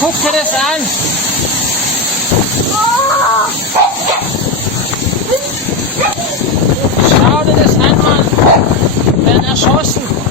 guck dir das an. Schau dir das an, Mann. Werden erschossen.